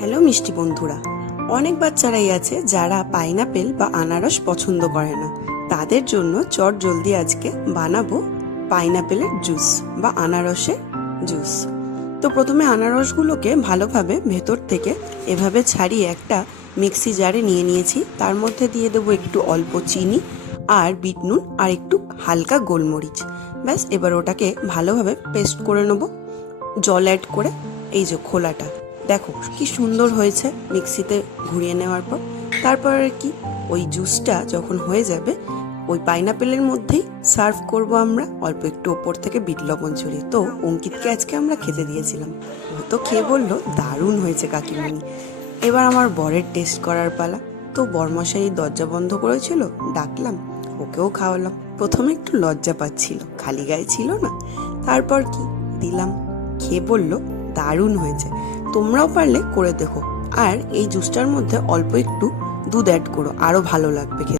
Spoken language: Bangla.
হ্যালো মিষ্টি বন্ধুরা, অনেক বাচ্চারাই আছে যারা পাইনাপেল বা আনারস পছন্দ করে না। তাদের জন্য চট জলদি আজকে বানাবো পাইনাপেলের জুস বা আনারসের জুস। তো প্রথমে আনারসগুলোকে ভালোভাবে ভেতর থেকে এভাবে ছাড়িয়ে একটা মিক্সি জারে নিয়ে নিয়েছি। তার মধ্যে দিয়ে দেবো একটু অল্প চিনি আর বিট নুন আর একটু হালকা গোলমরিচ। ব্যাস, এবার ওটাকে ভালোভাবে পেস্ট করে নেবো জল অ্যাড করে। এই যে খোলাটা দেখো কি সুন্দর হয়েছে মিক্সিতে ঘুরিয়ে নেওয়ার পর। তারপর আর কি, ওই জুসটা যখন হয়ে যাবে ওই পাইনাপেলের মধ্যেই সার্ভ করব আমরা, অল্প একটু ওপর থেকে বিট লবণ ছড়িয়ে। তো অঙ্কিতকে আজকে আমরা খেতে দিয়েছিলাম, ও তো খেয়ে বললো দারুণ হয়েছে কাকিমণি। এবার আমার বরের টেস্ট করার পালা। তো বরমশাই দরজা বন্ধ করেছিল, ডাকলাম, ওকেও খাওয়ালাম। প্রথমে একটু লজ্জা পাচ্ছিল, খালি গায়ে ছিল না। তারপর কি দিলাম, খেয়ে বলল দারুণ হয়েছে। তোমরাও পারলে করে দেখো। আর এই জুসটার মধ্যে অল্প একটু দুধ অ্যাড করো, আরো ভালো লাগবে খেতে।